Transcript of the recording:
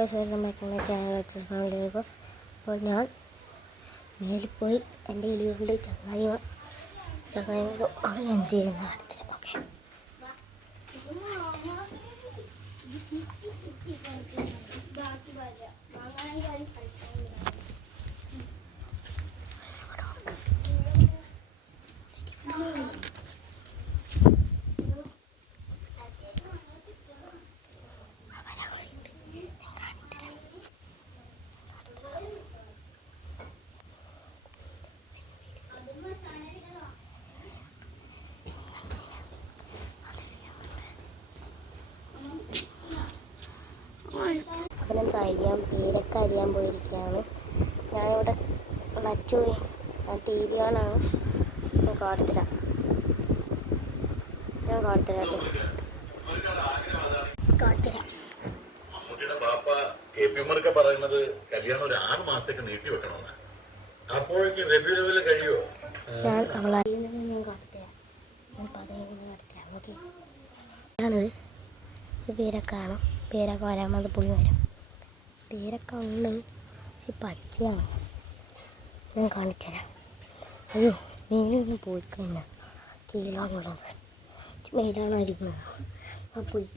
Guys, welcome back to my channel എക്സസ് ഫാമിലിയിലേക്ക്. അപ്പോൾ ഞാൻ മേലിൽ പോയി എൻ്റെ ഇടികൊണ്ട് ചങ്ങായിമാരും അവൻ എന്ത് ചെയ്യുന്ന കാര്യത്തിൽ ഓക്കെ. അവനെന്താ പേരൊക്കെ അരിയാൻ പോയിരിക്കുകയാണ്. ഞാനിവിടെ വച്ചുപോയി ടി വി കാണാണ്. ഞാൻ കാണിത്തരാം പറയുന്നത് കല്യാണം ഒരു 6 മാസത്തേക്ക് നീട്ടി വെക്കണമെന്ന്. അപ്പോഴേക്കും റബീഉൽ കഴിയുമോ? ഞാൻ ഞാൻ കാണിത്തരാം. ഓക്കെ, പേരൊക്കെ കാണാം. പേരൊക്കെ വരാൻ അത് പുളി വരാം. പേരൊക്കെ ഉണ്ട്, പക്ഷെ പച്ചയാണ്. ഞാൻ കാണിച്ചുതരാം. അയ്യോ, മെയിലൊന്നും പോയി കഴിഞ്ഞാൽ കീഴാണുള്ളത്. മെയിലാണ് അരിക്കുന്നത്. ആ പോയി